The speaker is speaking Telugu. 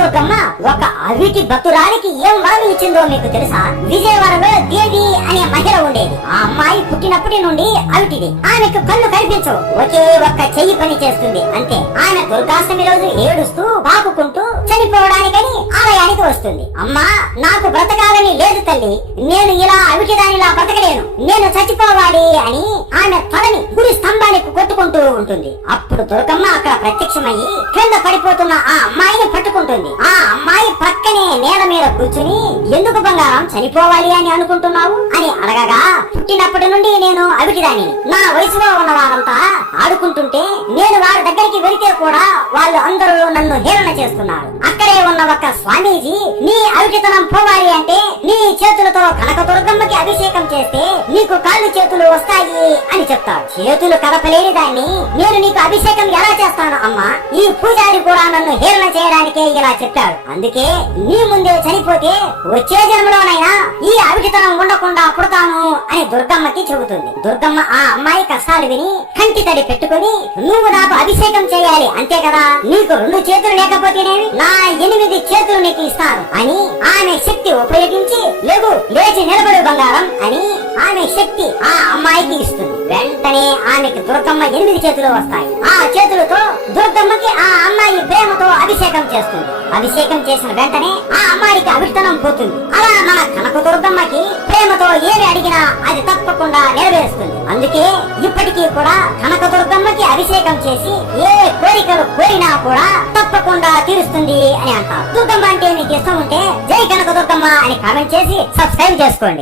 కనకదుర్గమ్మ ఒక అవిటి భక్తురాలికి ఏం వరం ఇచ్చిందో మీకు తెలుసా? విజయవాడలో దేవి అనే మహిళ ఉండేది. ఆ అమ్మాయి పుట్టినప్పటి నుండి అవిటిది. ఆమెకు కళ్ళు కనిపించవు, ఒకే ఒక్క చెయ్యి పని చేస్తుంది అంతే. ఆమె దుర్గాష్టమి రోజు ఏడుస్తూ పాకుకుంటూ చనిపోవడానికని ఆలయానికి వస్తుంది. అమ్మా, నాకు బ్రతకాలని లేదు తల్లి, నేను ఇలా అవిటిదానిలా బ్రతకలేను, నేను చచ్చిపోవాలి అని ఆమె తలని గుడి స్తంభానికి కొట్టుకుంటూ ఉంటుంది. అప్పుడు దుర్గమ్మ అక్కడ ప్రత్యక్షమయ్యి కింద పడిపోతున్న ఆ అమ్మాయిని పట్టుకుంటుంది. ఆ అమ్మాయి పక్కనే నేల మీద కూర్చుని, ఎందుకు బంగారం చనిపోవాలి అని అనుకుంటున్నావు అని అడగగా, పుట్టినప్పటి నుండి నేను అవిటిదాని, నా వయసులో ఉన్న వారంతా ఆడుకుంటుంటే నేను వారి దగ్గరికి వెళితే కూడా వాళ్ళు అందరూ నన్ను హేళన చేస్తున్నారు. అక్కడే ఉన్న ఒక స్వామీజీ, నీ అవిటితనం పోవాలి అంటే నీ చేతులతో కనకదుర్గమ్మకి అభిషేకం చేస్తే నీకు కాళ్ళు చేతులు వస్తాయి అని చెప్తాడు. చేతులు కదపలేని దాన్ని నేను నీకు అభిషేకం ఎలా చేస్తాను అమ్మా? ఈ పూజారి కూడా నన్ను హేళన చేయడానికే ఇలా చెప్పాడు. అందుకే నీ ముందే చనిపోతే వచ్చే జన్మలోనైనా ఈ అవిటితనం ఉండకుండా పుడతాను అని దుర్గమ్మకి చెబుతుంది. దుర్గమ్మ ఆ అమ్మాయి కష్టాలు విని కంటి తడి పెట్టుకుని, నువ్వు నాకు అభిషేకం చేయాలి అంతే కదా, నీకు 2 చేతులు లేకపోతేనేమి, నా 8 చేతులు నీకు ఇస్తాను అని ఆమె శక్తి ఉపయోగించి, లేచి నిలబడు బంగారం అని ఆమె శక్తి ఆ అమ్మాయికి ఇస్తుంది. వెంటనే ఆమెకి దుర్గమ్మ 8 చేతులు వస్తాయి. ఆ చేతులతో దుర్గమ్మకి ఆ అమ్మాయి ప్రేమతో అభిషేకం చేస్తుంది. అభిషేకం చేసిన వెంటనే ఆ అమ్మాయికి అవిటితనం పోతుంది. అలా మన కనకదుర్గమ్మకి ప్రేమతో ఏమి అడిగినా అది తప్పకుండా నెరవేరుస్తుంది. అందుకే ఇప్పటికీ కూడా కనకదుర్గమ్మకి అభిషేకం చేసి ఏ కోరికలు కోరినా కూడా తప్పకుండా తీరుస్తుంది అని అంటారు. దుర్గమ్మ అంటే మీకు ఇష్టం ఉంటే జై కనకదుర్గమ్మ అని కామెంట్ చేసి సబ్స్క్రైబ్ చేసుకోండి.